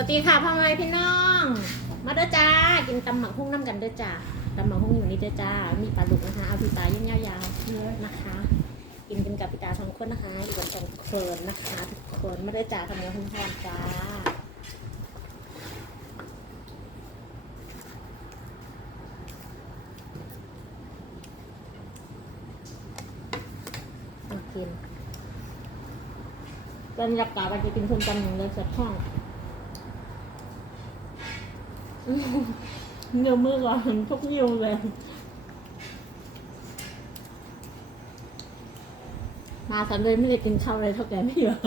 วัสดีค่ะพ่อแม่พี่น้อง มาเด้อจ้า กินตำหมักหุ้งน้ำกันเด้อจ้าตำหมักหุ้งอยู่นี่เด้อจ้า มีปลาดุกนะคะ เอาพี่ตาย่างยาวๆเนื้อนะคะ กินกันกับพี่ตาสองคนนะคะอยู่กันสองคนนะคะทุกคนมาเด้อจ้าทำงานหุ้งทอนจ้ามากินบรรยากาศวันจะกินส้มตำอย่างเลยสักห้อง อื้อเนื้อมือก่อนทุกยิ้วเลย มาสันเลยไม่ได้กินข้าวเลยเท่าแกไม่เยอะ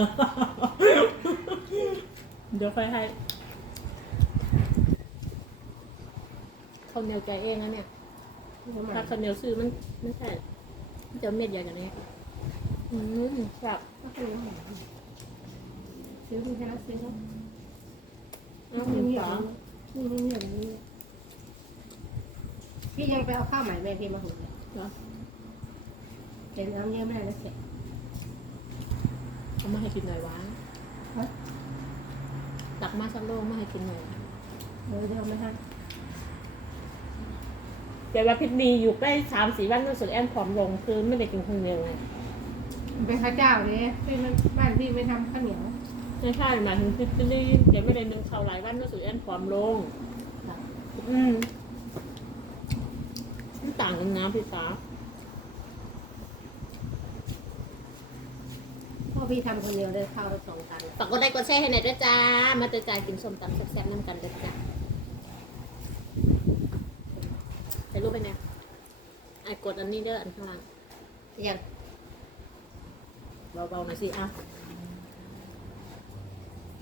เดี๋ยวค่อยให้ข้าวเหนียวใจเองนะเนี่ยถ้าข้าวเหนียวซื้อมันไม่ใช่มันจะเม็ดใหญ่กว่านี้อืมแบบซื้อที่ห้าซื้อแล้วเอาไม่หมีมูอสย่าองง นี้ไม่มีอย่างนี้พี่ยังไปเอาข้าวใหม่แม่พี่มาหุงเลยเหรอเดี๋ยวน้ำเยอะไม่ได้แล้วเสร็จเอามาให้กินหน่อยวะฮะตักมาสักโลมาให้กินหน่อยเดี๋ยวเดี๋ยวไม่ให้เดี๋ยวว่าพิษดีอยู่ใกล้สามสี่วันรู้สึกแอนผอมลงคือไม่ได้กินคนเดียวไงเป็นข้าวเจ้าเลยที่บ้านพี่ไม่ทำข้าวเหนียว ไม่ใช่หมายถึงพิษดีเดี๋ยวไม่ได้นึ่งข้าวหลายวันรู้สึกแอนผอมลงอืมมันต่างกันนะพี่สาวพ่อพี่ทำคนเดียวเลยข้าวสองตัน ฝากกดไลค์กดแชร์ให้หน่อยด้วยจ้า มาเจอจ่ายกินส้มตำแซ่บๆน้ำกันด้วยจ้าจะรู้ไปไหนไอ้กดอันนี้เด้ออันข้างล่างยังเบาๆหน่อยสิอะ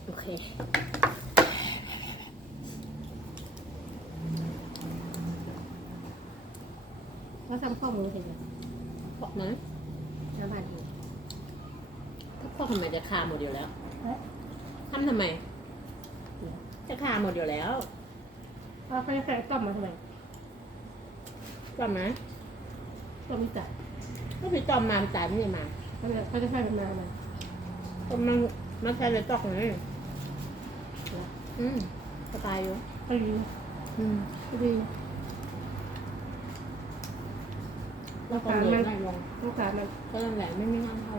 โอเคเขาทำข้อมือเสร็จแล้วพอกไหมน้ำบ้านพี่ถ้าพอกทำไมจะคาหมดอยู่แล้วเอ๊ะทำทำไม จะคาหมดอยู่แล้วเอาไปใส่ต้มมาทำไมจำไหมต้มไม่จัดก็พี่จอมมาจ่ายไม่ได้มาเขาจะเขาจะใส่เป็นมาอะไรก็มันมันใช้เลยตอกไง อืมสบายอยู่ก็ดีอืมก็ดีแล้วก็เลยง่ายลงลูกค้ามันก็นั่นแหละไม่ไม่งานเขา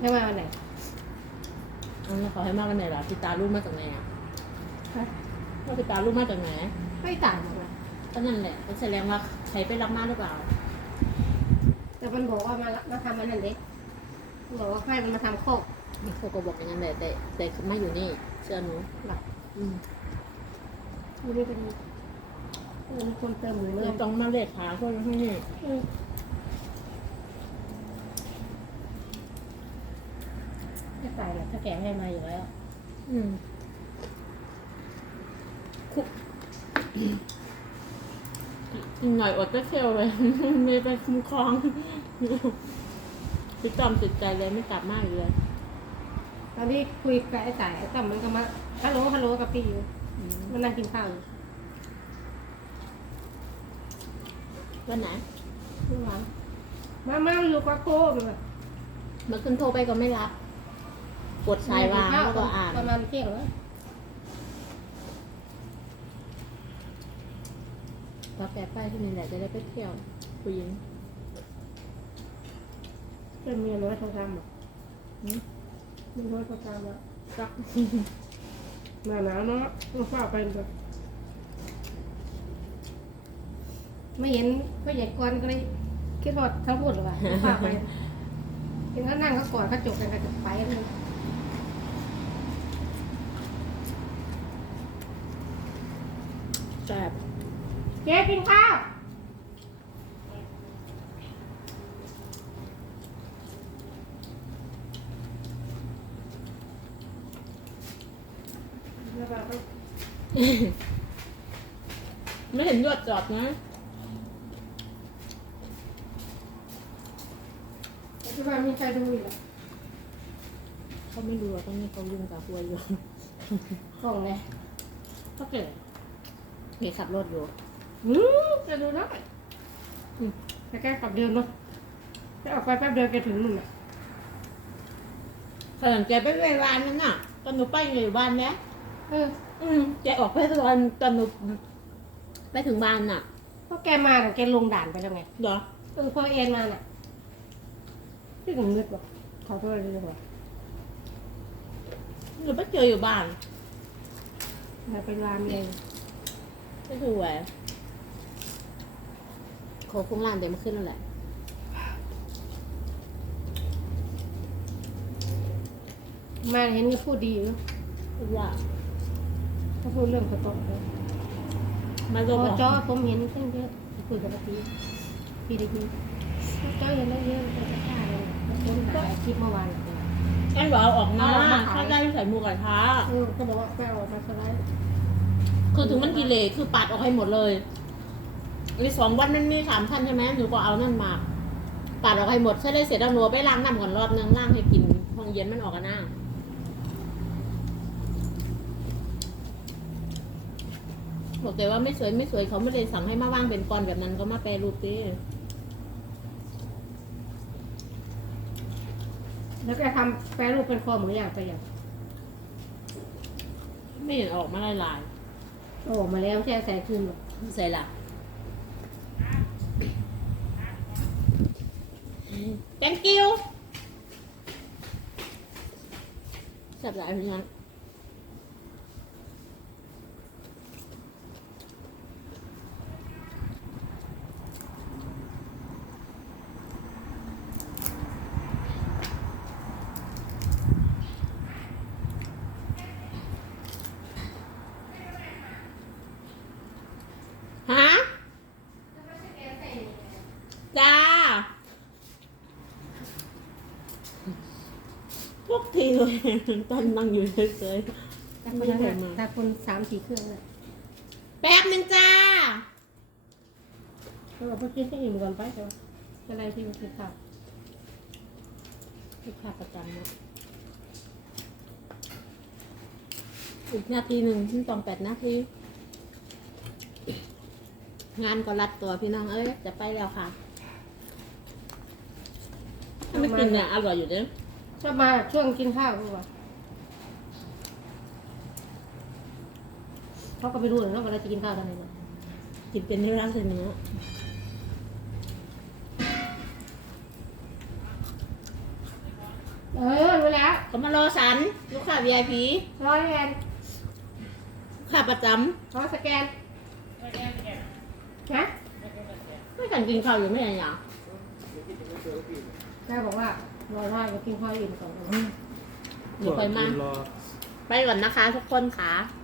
ไม่มาวันไหนเอันนี้เขาให้มาวันไหนล่ะพี่ตาลูกมาจากไหนอะฮะว่าพี่ตาลูกมาจากไหนไม่ต่างกันนะก็นั่นแหละก็แสดงว่าใครไปรับมาหรือเปล่า แต่มันบอกว่ามามาทำมันนั่นเด็กบอกว่าให้มันมาทำโคกเขาก็บอกอย่างนั้นแหละแต่แต่ไม่อยู่นี่ เชื่อหนูหลักอืมนี่เป็นเออมีคนเติมหรือเลเนื่ยต้องมาเลขหาคนที่นี่ไม่ตายหรอกถ้าแกให้มาอยู่แล้ว อืมคุกอีกหน่อยอดจะเคียวเลย ไม่ไปคุ้มครองพี่จอมติดใจเลยไม่กลับมากอีกเลย ตอนนี้คุยกับไอ้สายไอ้ต่อมมันก็มาฮัลโหลฮัลโหลกับพี่อยู่อืมมันนั่งกินข้าวอยู่วันไหนข้างหลังมามาอยู่กับโก้เลย เมื่อคืนโทรไปก็ไม่รับ กดสายวางแล้วก็อ่าน ประมาณเที่ยงแล้วกาแฟไปที่นี่แหละจะได้ไปเที่ยวผู้หญิงเป็นเมียน้อยโทรศัพท์อะอื มมีน้อยโทรศัพท์อะรักหนาหนาวเนาะต้องฝ้าไปแบบไม่เห็นพ่อใหญ่กรก็เลยคิดว่าทั้งพูดหรือเปล่าฝ้าไปเห็นเขานั่งเขากอดเขาจกกันก็จะไปเลยแซ่บเจ๊กินข้าว ไม่เห็นยอดจอดนะปัจจุบันมีใครดูอีกเหรอเขาไม่รู้ว่าตอนนี้เขายุ่งกับหัวอยู่กล่องเลยเขาเกิดมีขับรถอยู่อืมจะดูได้อืมแต่แกขับเดินเนาะแกออกไปแป๊บเดียวแกถึงมึงอะขนาดแกไปไปวานนั่นน่ะตอนหนูไปอยู่บ้านเนี้ยเอเอ ออืมแกออกไปตอนตอนหนูไปถึงบ้านน่ะเพราะแกมาน่ะแกลงด่านไปแล้วไงเหรอเออพอเอ็นมาน่ะที่ผมนึกว่าเขาก็เลยเรียกว่าหนูไปเจออยู่บ้านเราไปรามเองก็คือแหวโคคงร้านเดี๋ยวมาขึ้นนั่นแหละมาเห็นก็พูดดีอยู่พูดว่า เขาพูดเรื่องสตอเลยมาโอ้งเหรอจอผมเห็นตั้งเยอะคุยกับพี่พี่ได้ยินจ้อเห็นได้เยอะเลยก็ได้เลยผมหาคลิปเมื่อวานแอนบอกเอาออกมาเอาออกมาขายถ้าได้ใส่หมูกระทะเออเขาบอกว่าไปเอามาสไลด์คือถึงมันกิเลสคือปัดออกให้หมดเลยอีสองวันมันมีสามชั้นใช่ไหมหนูก็เอานั่นมาปัดออกให้หมดใช่ได้เสร็จแล้วหนูไปล้างน้ำก่อนรอบนึงล้างให้กินห้องเย็นมันออกกันหน้า บอกแต่ว่าไม่สวยไม่สวยเขาไม่ได้สั่งให้มาว่างเป็นกรแบบนั้นก็มาแปรรูปดิแล้วก็ทำแปรรูปเป็นคอหมูย่างไปอย่างไม่เห็นออกมาลายโอ้มาแล้วแช่ใส่คืนหรอกๆใส่ละ thank you สับหลายพี่น้อง ฮะ จ้า พวกทีเลยตอนนั่งอยู่เฉยแต่คนนั้นน่ะแต่คนสามสี่เครื่องน่ะๆแป๊บนึงจ้าเขาบอกเพื่อกินให้อิ่มก่อนไปเดี๋ยวอะไรที่มันกินข้าวลูกค้าประจำนะอีกนาทีหนึ่งที่ต้องแปดนาที งานก็รัดตัวพี่น้อง เอ้ย จะไปแล้วค่ะถ้าไม่กินเนี่ยอร่อยอยู่เด้อ ชอบมาช่วงกินข้าวดีกว่าเขาก็ไปดูแล้วว่าเราจะกินข้าวตอนไหนเนาะกินเป็นเนื้อรักเนื้อเออรู้แล้วก็มารอสันลูกค้า VIP ร้อยแอนลูกค้าประจร้อยสแกนฮะำไม่กันกินข้าวอยู่ไม่ใช่หรอแม่บอกว่า ร้อยร้อยมากินข้าวอิ่มก่อนเดี๋ยวไปมา รอ ไปก่อนนะคะทุกคนค่ะอ